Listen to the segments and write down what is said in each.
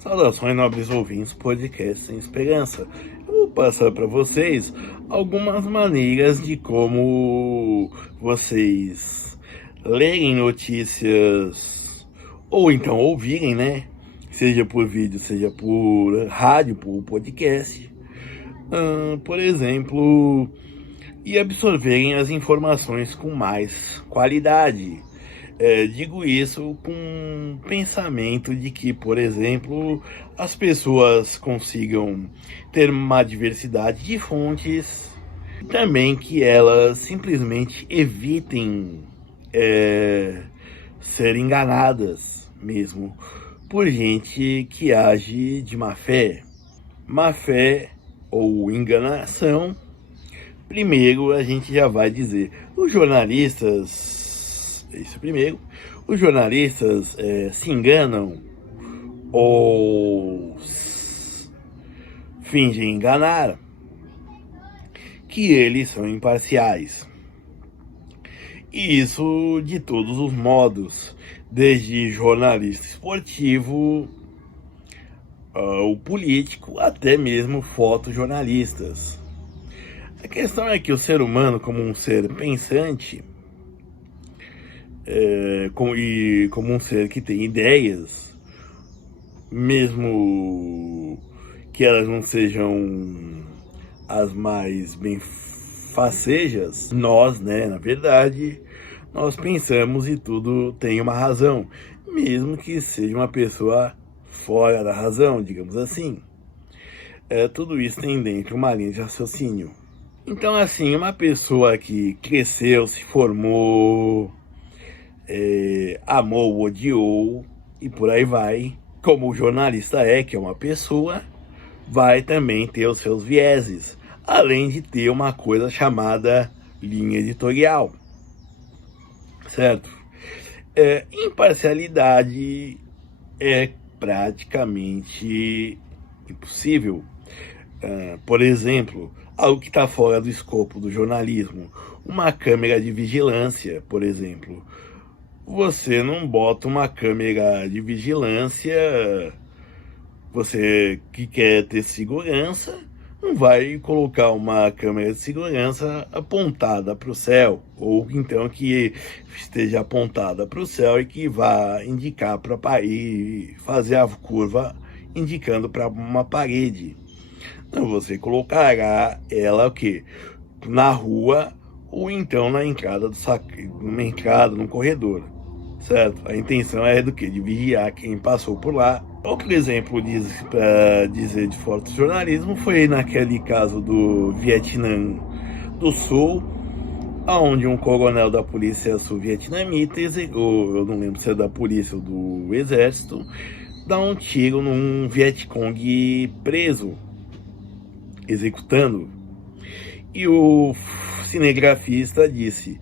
Saudações, nobres ouvintes, podcast Sem Esperança. Eu vou passar para vocês algumas maneiras de como vocês lerem notícias ou então ouvirem, né? Seja por vídeo, seja por rádio, por podcast. Por exemplo, e absorverem as informações com mais qualidade. Digo isso com pensamento de que, por exemplo, as pessoas consigam ter uma diversidade de fontes, e também que elas simplesmente evitem ser enganadas mesmo por gente que age de má fé. Má fé ou enganação. Primeiro, a gente já vai dizer, os jornalistas, isso primeiro, os jornalistas se enganam ou fingem enganar, que eles são imparciais. E isso de todos os modos, desde jornalista esportivo, o político, até mesmo fotojornalistas. A questão é que o ser humano, como um ser pensante, como um ser que tem ideias, mesmo que elas não sejam as mais bem facejas, nós, né, na verdade, nós pensamos e tudo tem uma razão, mesmo que seja uma pessoa fora da razão, digamos assim. Tudo isso tem dentro uma linha de raciocínio. Então, assim, uma pessoa que cresceu, se formou, amou, odiou e por aí vai, como o jornalista que é uma pessoa, vai também ter os seus vieses, além de ter uma coisa chamada linha editorial, certo? Imparcialidade é praticamente impossível. Por exemplo, algo que está fora do escopo do jornalismo, uma câmera de vigilância, por exemplo. Você não bota uma câmera de vigilância, você que quer ter segurança, não vai colocar uma câmera de segurança apontada para o céu, ou então que esteja apontada para o céu e que vá indicar para parir, fazer a curva indicando para uma parede. Então você colocará ela o quê? Na rua ou então na entrada numa entrada, num corredor, certo? A intenção é do quê? De vigiar quem passou por lá. Outro exemplo para dizer de fotojornalismo foi naquele caso do Vietnã do Sul, onde um coronel da polícia sul-vietnamita, ou eu não lembro se é da polícia ou do exército, dá um tiro num Vietcong preso, executando. E o cinegrafista disse: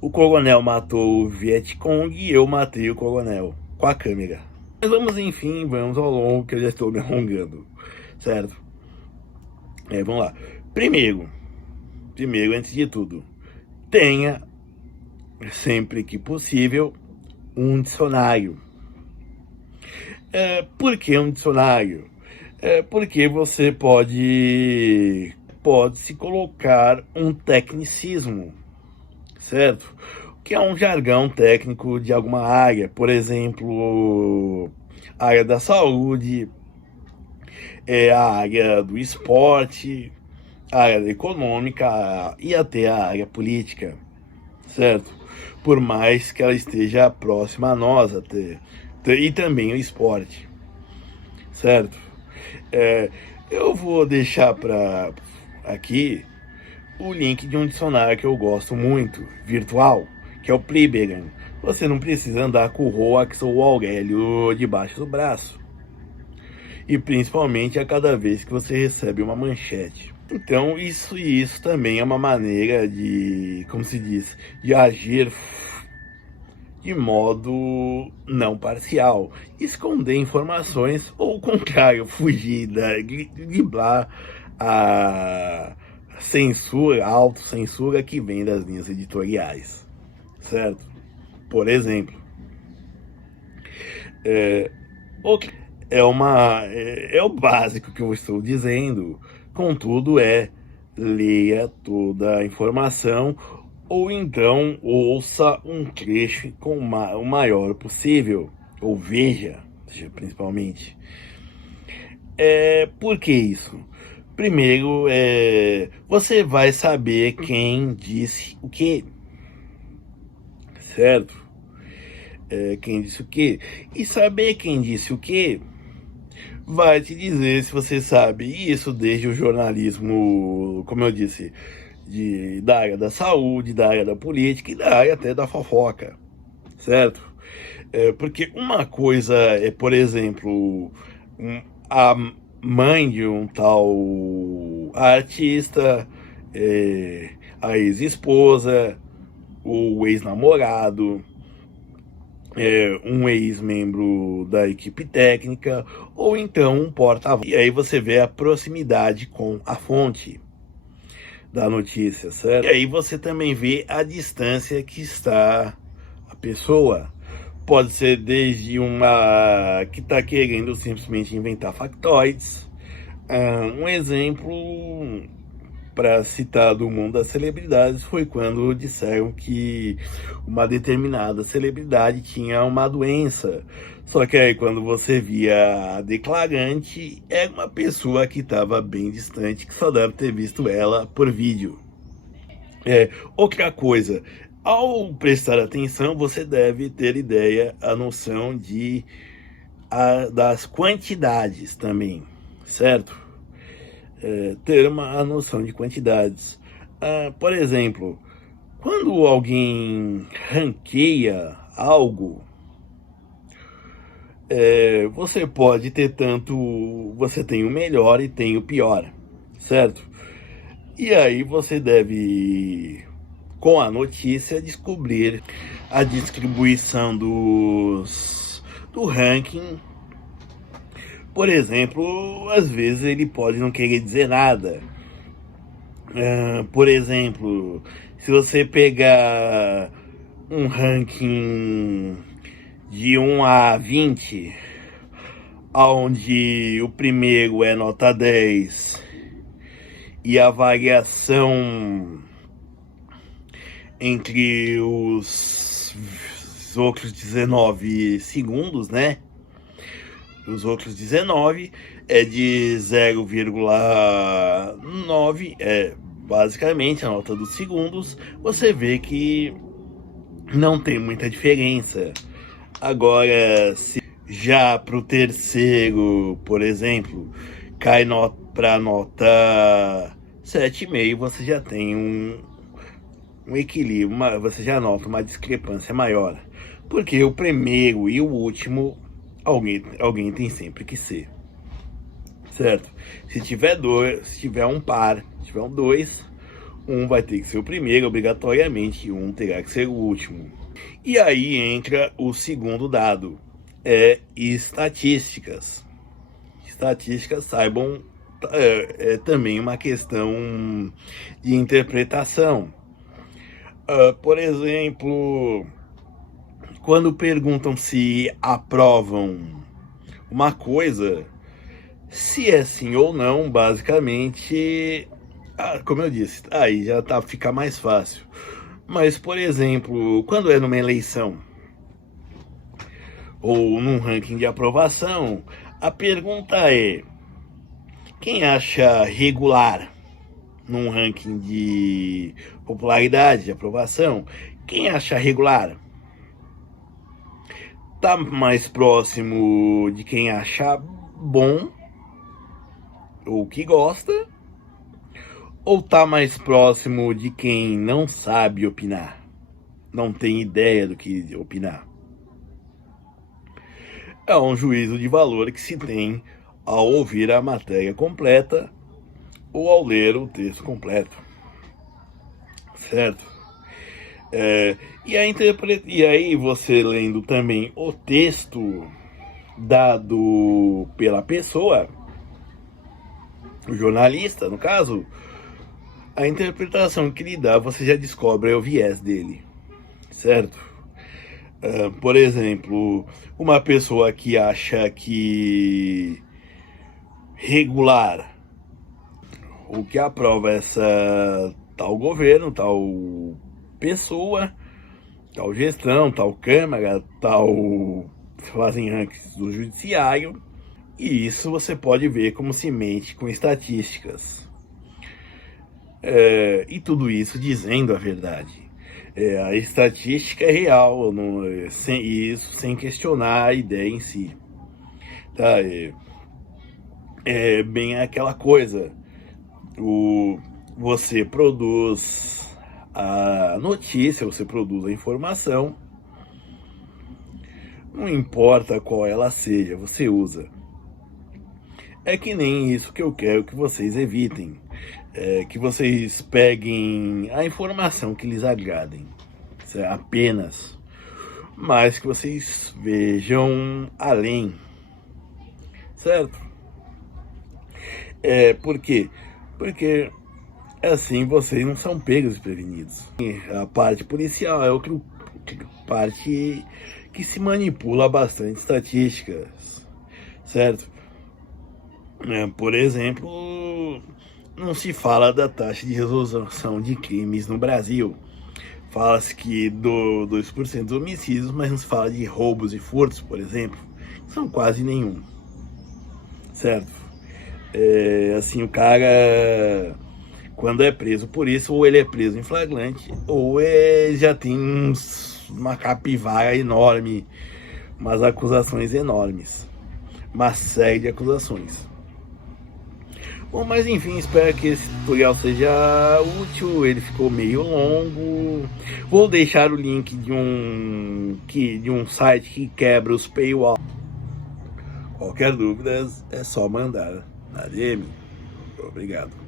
o coronel matou o Vietcong e eu matei o coronel com a câmera. Mas vamos ao longo, que eu já estou me alongando, certo? Vamos lá. Primeiro, antes de tudo, tenha, sempre que possível, um dicionário. Por que um dicionário? Porque você pode se colocar um tecnicismo, certo? Que é um jargão técnico de alguma área, por exemplo, a área da saúde, a área do esporte, a área econômica e até a área política, certo? Por mais que ela esteja próxima a nós até, e também o esporte, certo? Eu vou deixar para aqui o link de um dicionário que eu gosto muito, virtual, que é o Plibegan. Você não precisa andar com o Roax ou o Aurélio debaixo do braço. E principalmente a cada vez que você recebe uma manchete. Então isso também é uma maneira de, como se diz, de agir de modo não parcial, esconder informações ou, ao contrário, fugir, driblar a censura, a autocensura que vem das linhas editoriais, certo? Por exemplo, O que é o básico que eu estou dizendo. Contudo, leia toda a informação ou então ouça um trecho com o maior possível, ou veja, principalmente. Por que isso? Primeiro, você vai saber quem disse o que, certo? Quem disse o que. E saber quem disse o que vai te dizer se você sabe isso desde o jornalismo, como eu disse, da área da saúde, da área da política e da área até da fofoca, certo? Porque uma coisa é, por exemplo, a mãe de um tal artista, a ex-esposa, o ex-namorado, um ex-membro da equipe técnica, ou então um porta-voz. E aí você vê a proximidade com a fonte da notícia, certo? E aí você também vê a distância que está a pessoa. Pode ser desde uma que está querendo simplesmente inventar factoides. Um exemplo para citar do mundo das celebridades foi quando disseram que uma determinada celebridade tinha uma doença. Só que aí quando você via a declarante, era uma pessoa que estava bem distante, que só deve ter visto ela por vídeo. Outra coisa, ao prestar atenção, você deve ter ideia, a noção das quantidades também, certo? Ter a noção de quantidades. Por exemplo, quando alguém ranqueia algo, você pode ter você tem o melhor e tem o pior, certo? E aí você deve, com a notícia, descobrir a distribuição do ranking. Por exemplo, às vezes ele pode não querer dizer nada. Por exemplo, se você pegar um ranking de 1 a 20, onde o primeiro é nota 10 e a variação entre os outros 19 segundos, né? Os outros 19 é de 0,9, basicamente a nota dos segundos. Você vê que não tem muita diferença. Agora, se já para o terceiro, por exemplo, cai para a nota 7,5, você já tem um equilíbrio, você já nota uma discrepância maior. Porque o primeiro e o último, alguém tem sempre que ser, certo? Se tiver um par, se tiver um dois, um vai ter que ser o primeiro obrigatoriamente, e um terá que ser o último. E aí entra o segundo dado, estatísticas. Estatísticas, saibam, é também uma questão de interpretação. Por exemplo, quando perguntam se aprovam uma coisa, se é sim ou não, basicamente, como eu disse, aí já fica mais fácil. Mas, por exemplo, quando é numa eleição ou num ranking de aprovação, a pergunta é: quem acha regular num ranking de popularidade, de aprovação? Quem acha regular? Tá mais próximo de quem acha bom ou que gosta, ou tá mais próximo de quem não sabe opinar, não tem ideia do que opinar? É um juízo de valor que se tem ao ouvir a matéria completa ou ao ler o texto completo, certo? E aí você lendo também o texto dado pela pessoa, o jornalista, no caso, a interpretação que ele dá, você já descobre o viés dele, certo? Por exemplo, uma pessoa que acha que regular o que aprova essa tal governo, tal pessoa, tal gestão, tal Câmara, tal fazem rankings do judiciário, e isso você pode ver como se mente com estatísticas. E tudo isso dizendo a verdade. A estatística é real, não, isso sem questionar a ideia em si. Tá? É bem aquela coisa. Você produz a notícia, você produz a informação, não importa qual ela seja, você usa. É que nem isso que eu quero que vocês evitem. Que vocês peguem a informação que lhes agradem, apenas, mas que vocês vejam além, certo? Por quê? Porque assim vocês não são pegos desprevenidos. A parte policial é parte que se manipula bastante estatísticas, certo? Por exemplo, não se fala da taxa de resolução de crimes no Brasil. Fala-se que do 2% dos homicídios, mas não se fala de roubos e furtos, por exemplo. São quase nenhum, certo? Assim, o cara, quando é preso por isso, ou ele é preso em flagrante, ou já tem uma capivara enorme, umas acusações enormes, uma série de acusações. Bom, mas enfim, espero que esse tutorial seja útil. Ele ficou meio longo. Vou deixar o link de um site que quebra os paywall. Qualquer dúvida é só mandar na DM. Obrigado.